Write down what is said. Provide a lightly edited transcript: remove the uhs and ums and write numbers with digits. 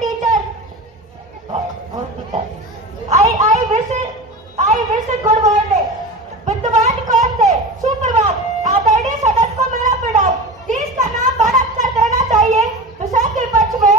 teacher. I wish a good morning. विद्वान कौन थे? सुप्रभात। आदरणीय सदन को मेरा प्रणाम। जिसका नाम भारत कर देना चाहिए विषय के पक्ष में